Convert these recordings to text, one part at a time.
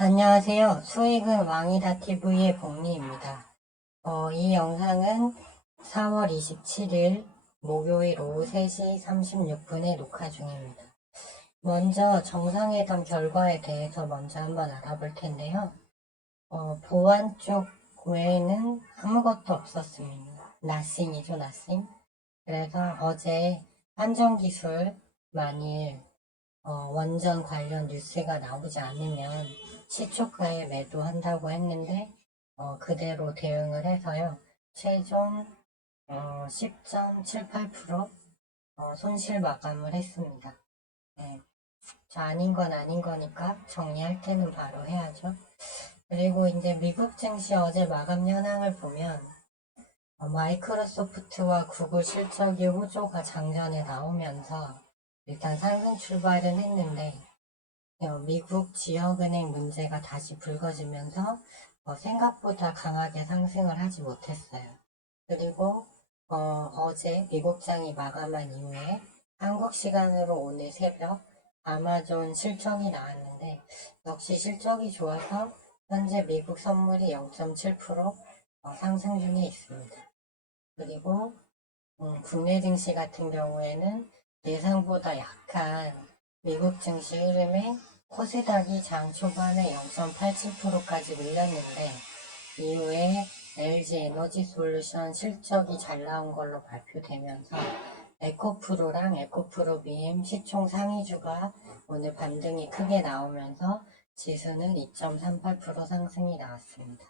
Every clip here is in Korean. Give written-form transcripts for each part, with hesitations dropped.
안녕하세요. 수익은 왕이다 TV의 복리입니다. 이 영상은 4월 27일 목요일 오후 3시 36분에 녹화 중입니다. 먼저 정상회담 결과에 대해서 먼저 한번 알아볼 텐데요. 보안 쪽 외에는 아무것도 없었습니다. 나싱이죠, 나싱. 그래서 어제 한정기술 만일 원전 관련 뉴스가 나오지 않으면 시초가에 매도한다고 했는데 그대로 대응을 해서요. 최종 10.78% 손실 마감을 했습니다. 네. 저 아닌 건 아닌 거니까 정리할 때는 바로 해야죠. 그리고 이제 미국 증시 어제 마감 현황을 보면 마이크로소프트와 구글 실적이 호조가 장전에 나오면서 일단 상승 출발은 했는데 미국 지역은행 문제가 다시 불거지면서 생각보다 강하게 상승을 하지 못했어요. 그리고 어제 미국장이 마감한 이후에 한국 시간으로 오늘 새벽 아마존 실적이 나왔는데 역시 실적이 좋아서 현재 미국 선물이 0.7% 상승 중에 있습니다. 그리고 국내 증시 같은 경우에는 예상보다 약한 미국 증시 흐름에 코스닥이 장 초반에 0.87%까지 밀렸는데 이후에 LG 에너지 솔루션 실적이 잘 나온 걸로 발표되면서 에코프로랑 에코프로 BM 시총 상위주가 오늘 반등이 크게 나오면서 지수는 2.38% 상승이 나왔습니다.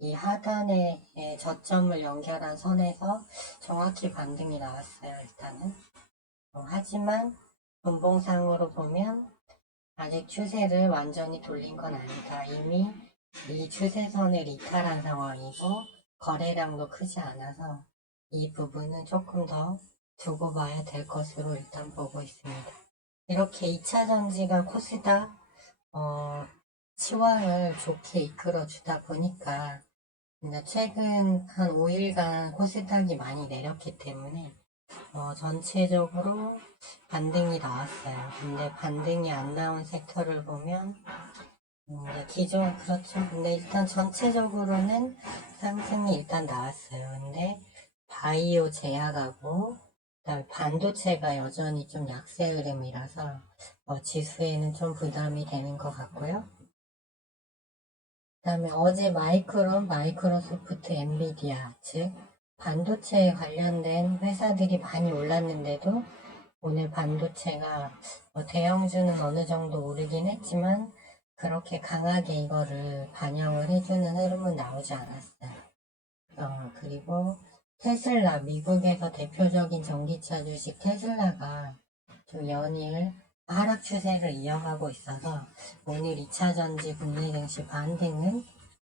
이 하단의 저점을 연결한 선에서 정확히 반등이 나왔어요, 일단은. 하지만 분봉상으로 보면 아직 추세를 완전히 돌린 건 아니다. 이미 이 추세선을 이탈한 상황이고 거래량도 크지 않아서 이 부분은 조금 더 두고 봐야 될 것으로 일단 보고 있습니다. 이렇게 2차 전지가 코스닥 시황을 좋게 이끌어 주다 보니까 최근 한 5일간 코스닥이 많이 내렸기 때문에 전체적으로 반등이 나왔어요. 근데 반등이 안 나온 섹터를 보면 그렇죠. 근데 일단 전체적으로는 상승이 일단 나왔어요. 근데 바이오 제약하고 그다음에 반도체가 여전히 좀 약세 흐름이라서 지수에는 좀 부담이 되는 것 같고요. 그다음에 어제 마이크로소프트, 엔비디아, 즉 반도체에 관련된 회사들이 많이 올랐는데도 오늘 반도체가 대형주는 어느 정도 오르긴 했지만 그렇게 강하게 이거를 반영을 해주는 흐름은 나오지 않았어요. 그리고 테슬라, 미국에서 대표적인 전기차 주식 테슬라가 좀 연일 하락 추세를 이어가고 있어서 오늘 2차전지 국내 증시 반등은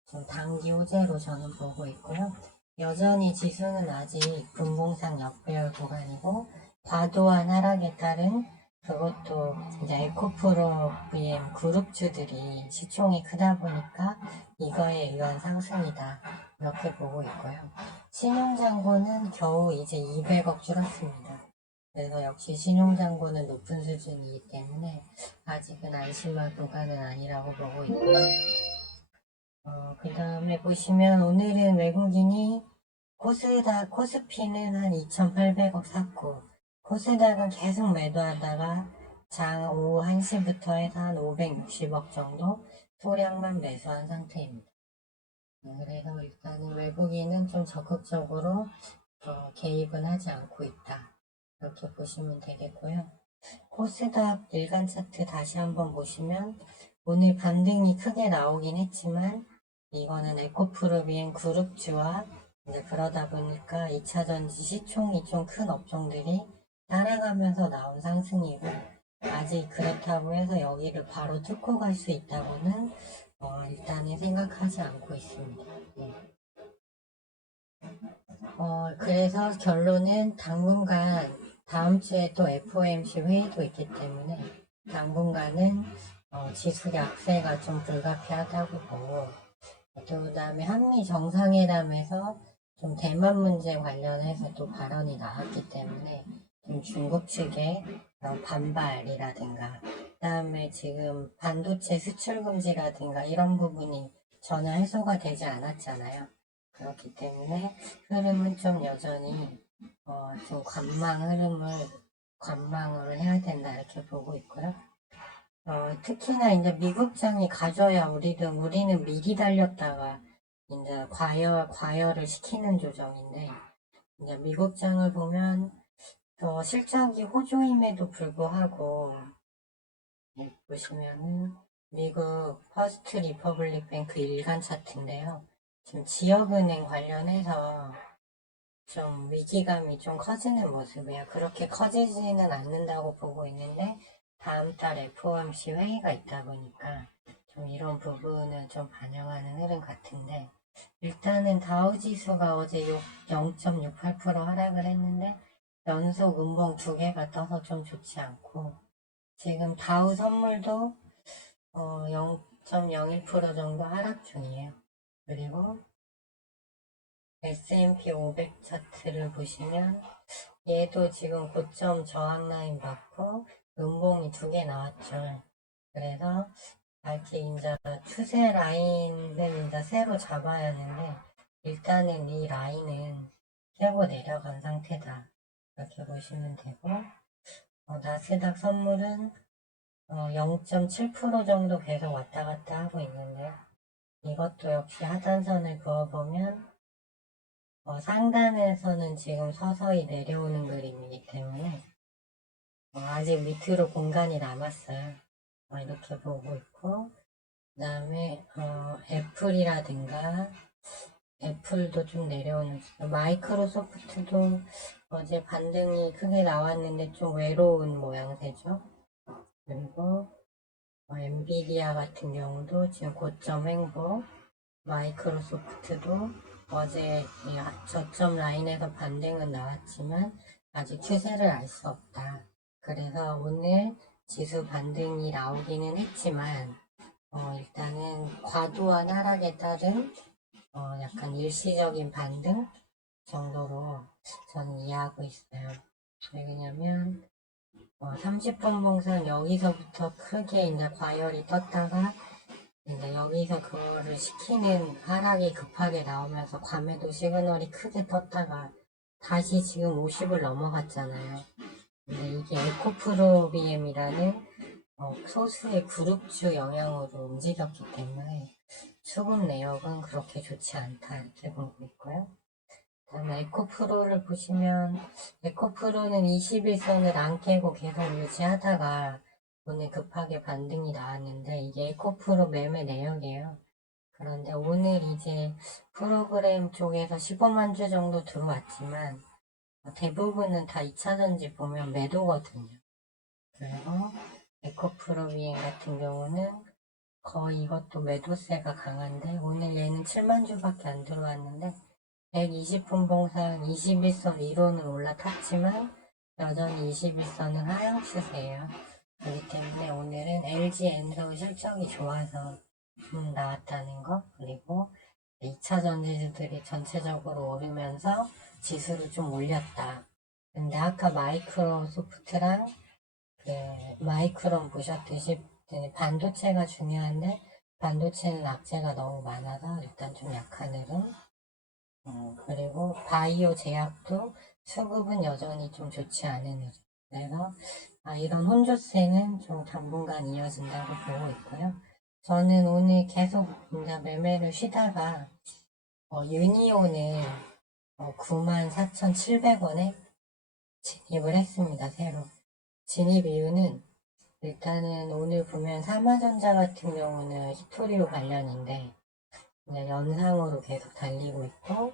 좀 단기 호재로 저는 보고 있고요. 여전히 지수는 아직 분봉상 역배열 구간이고 과도한 하락에 따른 그것도 이제 에코프로 BM 그룹주들이 시총이 크다 보니까 이거에 의한 상승이다. 이렇게 보고 있고요. 신용잔고는 겨우 이제 200억 줄었습니다. 그래서 역시 신용잔고는 높은 수준이기 때문에 아직은 안심할 구간은 아니라고 보고 있고요. 그 다음에 보시면 오늘은 외국인이 코스피는 한 2,800억 샀고 코스닥은 계속 매도하다가 장 오후 1시부터 해서 한 560억 정도 소량만 매수한 상태입니다. 그래서 일단은 외국인은 좀 적극적으로 개입은 하지 않고 있다. 이렇게 보시면 되겠고요. 코스닥 일간 차트 다시 한번 보시면 오늘 반등이 크게 나오긴 했지만 이거는 에코프로비엔 그룹주와 그러다 보니까 2차전지 시총이 좀 큰 업종들이 따라가면서 나온 상승이고 아직 그렇다고 해서 여기를 바로 뚫고 갈 수 있다고는 일단은 생각하지 않고 있습니다. 네. 그래서 결론은 당분간 다음 주에 또 FOMC 회의도 있기 때문에 당분간은 지수 약세가 좀 불가피하다고 보고 또 그다음에 한미 정상회담에서 좀 대만 문제 관련해서 또 발언이 나왔기 때문에 좀 중국 측의 반발이라든가 그다음에 게 지금 반도체 수출 금지라든가 이런 부분이 전혀 해소가 되지 않았잖아요. 그렇기 때문에 흐름은 좀 여전히 좀 관망을 해야 된다 이렇게 보고 있고요. 특히나 이제 미국장이 가져야 우리는 미리 달렸다가 이제 과열을 시키는 조정인데, 이제 미국장을 보면 실적이 호조임에도 불구하고 보시면은 미국 퍼스트 리퍼블릭 뱅크 일간 차트인데요. 지금 지역은행 관련해서 좀 위기감이 좀 커지는 모습이에요. 그렇게 커지지는 않는다고 보고 있는데 다음 달 FOMC 회의가 있다 보니까 좀 이런 부분을 좀 반영하는 흐름 같은데, 일단은 다우지수가 어제 0.68% 하락을 했는데 연속 음봉 2개가 떠서 좀 좋지 않고, 지금 다우 선물도 0.01% 정도 하락 중이에요. 그리고 S&P 500 차트를 보시면 얘도 지금 고점 저항 라인 받고 음봉이 2개 나왔죠. 그래서 이렇게 이제 추세 라인을 이제 새로 잡아야 하는데, 일단은 이 라인은 깨고 내려간 상태다 이렇게 보시면 되고, 나스닥 선물은 0.7% 정도 계속 왔다 갔다 하고 있는데요. 이것도 역시 하단선을 그어보면 상단에서는 지금 서서히 내려오는 그림이기 때문에 아직 밑으로 공간이 남았어요. 이렇게 보고 있고, 그 다음에 애플도 좀 내려오는, 마이크로소프트도 어제 반등이 크게 나왔는데 좀 외로운 모양새죠. 그리고 엔비디아 같은 경우도 지금 고점 횡보, 마이크로소프트도 어제 저점 라인에서 반등은 나왔지만 아직 추세를 알 수 없다. 그래서 오늘 지수 반등이 나오기는 했지만 일단은 과도한 하락에 따른 약간 일시적인 반등 정도로 저는 이해하고 있어요. 왜냐면 30분 봉선 여기서부터 크게 이제 과열이 떴다가 이제 여기서 그거를 시키는 하락이 급하게 나오면서 과매도 시그널이 크게 떴다가 다시 지금 50을 넘어갔잖아요. 근데 이게 에코프로비엠이라는 소수의 그룹주 영향으로 움직였기 때문에 수급 내역은 그렇게 좋지 않다 이렇게 보고 있고요. 그다음에 에코프로를 보시면 에코프로는 21선을 안 깨고 계속 유지하다가 오늘 급하게 반등이 나왔는데 이게 에코프로 매매 내역이에요. 그런데 오늘 이제 프로그램 쪽에서 15만 주 정도 들어왔지만 대부분은 다 2차전지 보면 매도거든요. 그래서 에코프로 비행 같은 경우는 거의 이것도 매도세가 강한데 오늘 얘는 7만 주밖에 안 들어왔는데 120분 봉상 21선 위로는 올라탔지만 여전히 21선은 하향 추세예요. 그렇기 때문에 오늘은 LG 엔서 실적이 좋아서 나왔다는 거, 그리고 2차 전지들이 전체적으로 오르면서 지수를 좀 올렸다. 근데 아까 마이크로소프트랑 마이크론 보셨듯이 반도체가 중요한데 반도체는 악재가 너무 많아서 일단 좀 약한 흐름. 그리고 바이오 제약도 수급은 여전히 좀 좋지 않은 흐름. 그래서 이런 혼조세는 좀 당분간 이어진다고 보고 있고요. 저는 오늘 계속 이제 매매를 쉬다가 유니온을 94,700원에 진입을 했습니다. 새로. 진입 이유는 일단은 오늘 보면 삼화전자 같은 경우는 히토리오 관련인데 연상으로 계속 달리고 있고,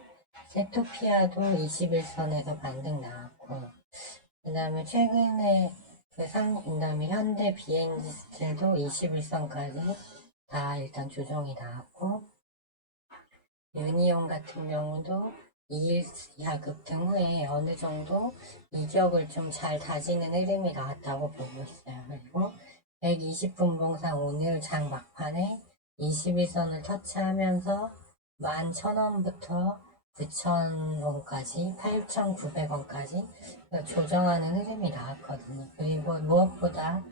세토피아도 21선에서 반등 나왔고, 그 다음에 최근에 그 다음에 현대 비행기도 21선까지 다 일단 조정이 나왔고, 유니온 같은 경우도 2일 하급등 후에 어느 정도 이격을 좀 잘 다지는 흐름이 나왔다고 보고 있어요. 그리고 120분 봉상 오늘 장 막판에 21선을 터치하면서 11,000원부터 9,000원까지 8,900원까지 조정하는 흐름이 나왔거든요. 그리고 무엇보다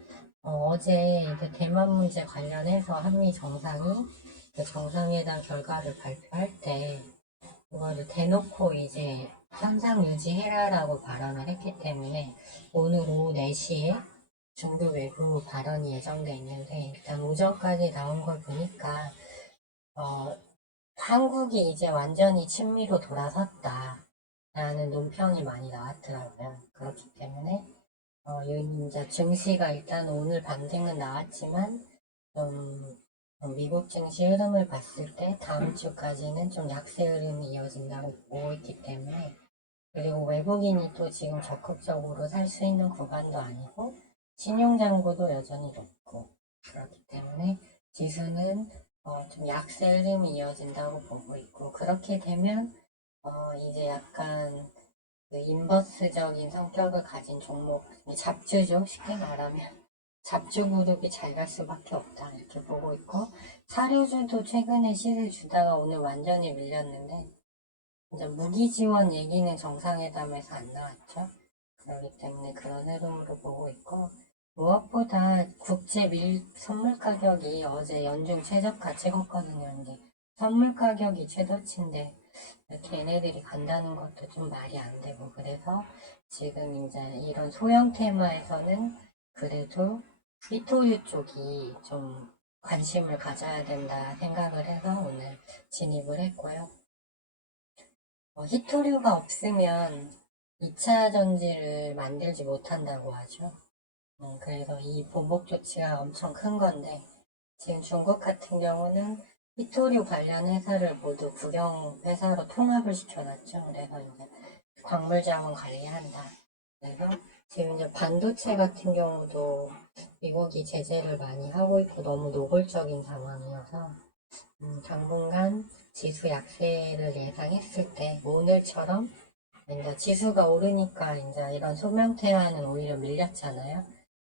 어제 이제 대만 문제 관련해서 한미 정상이 그 정상회담 결과를 발표할 때 그거를 대놓고 이제 현상 유지해라라고 발언을 했기 때문에 오늘 오후 4시에 중국 외부 발언이 예정돼 있는데 일단 오전까지 나온 걸 보니까 어, 한국이 이제 완전히 친미로 돌아섰다라는 논평이 많이 나왔더라고요. 그렇기 때문에 이제 증시가 일단 오늘 반등은 나왔지만 미국 증시 흐름을 봤을 때 다음 주까지는 좀 약세 흐름이 이어진다고 보고 있기 때문에 그리고 외국인이 또 지금 적극적으로 살 수 있는 구간도 아니고 신용잔고도 여전히 높고 그렇기 때문에 지수는 좀 약세 흐름이 이어진다고 보고 있고 그렇게 되면 이제 약간 그 인버스적인 성격을 가진 종목, 잡주죠. 쉽게 말하면. 잡주 그룹이 잘 갈 수밖에 없다. 이렇게 보고 있고, 사료주도 최근에 시를 주다가 오늘 완전히 밀렸는데, 이제 무기 지원 얘기는 정상회담에서 안 나왔죠. 그렇기 때문에 그런 흐름으로 보고 있고, 무엇보다 국제 선물 가격이 어제 연중 최저가 찍었거든요. 이게 선물 가격이 최저치인데, 이렇게 얘네들이 간다는 것도 좀 말이 안 되고 그래서 지금 이제 이런 소형 테마에서는 그래도 휘토유 쪽이 좀 관심을 가져야 된다 생각을 해서 오늘 진입을 했고요. 히토류가 없으면 2차 전지를 만들지 못한다고 하죠. 그래서 이 보복 조치가 엄청 큰 건데 지금 중국 같은 경우는 히토류 관련 회사를 모두 국영 회사로 통합을 시켜놨죠. 그래서 이제 광물 자원 관리한다. 그래서 지금 이제 반도체 같은 경우도 미국이 제재를 많이 하고 있고 너무 노골적인 상황이어서 당분간 지수 약세를 예상했을 때 오늘처럼 이제 지수가 오르니까 이제 이런 소명태화는 오히려 밀렸잖아요.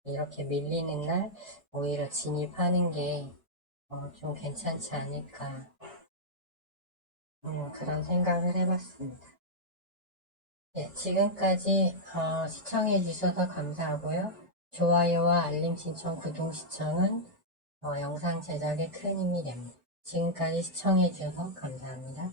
이렇게 밀리는 날 오히려 진입하는 게 좀 괜찮지 않을까 그런 생각을 해봤습니다. 네, 지금까지 시청해 주셔서 감사하고요. 좋아요와 알림 신청, 구독 시청은 영상 제작에 큰 힘이 됩니다. 지금까지 시청해 주셔서 감사합니다.